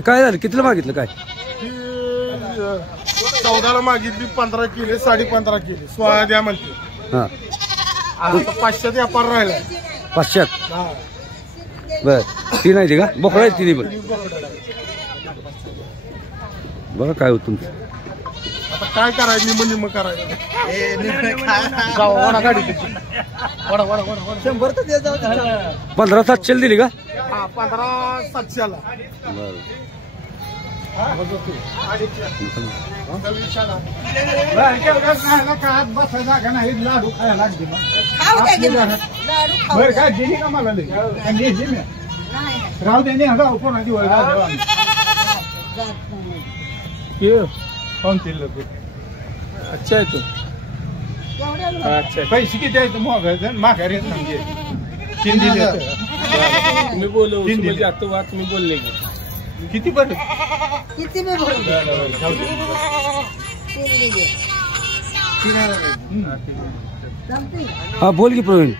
काय झालं कितीला मागितलं काय 14ला मागितली 15 केली 15.5 केली 16 द्या म्हणते. हा 500 व्यापार राहिला 500. बर ती नाही का बोकडा आहे तिने पण बघा काय होत तुमचं आता काय करायचं निम करायचं गाडी 15,700 दिली का 15,700ला. बसायचा नाही लाडू खायला लागते बरं काय दिली का मला राहू दे कोणा दिवाळी अच्छा आहे तो. अच्छा पैसे किती आहे तो माघारी तुम्ही बोलू तुम्ही बोलले किती बरं किती हा बोल की प्रवीण.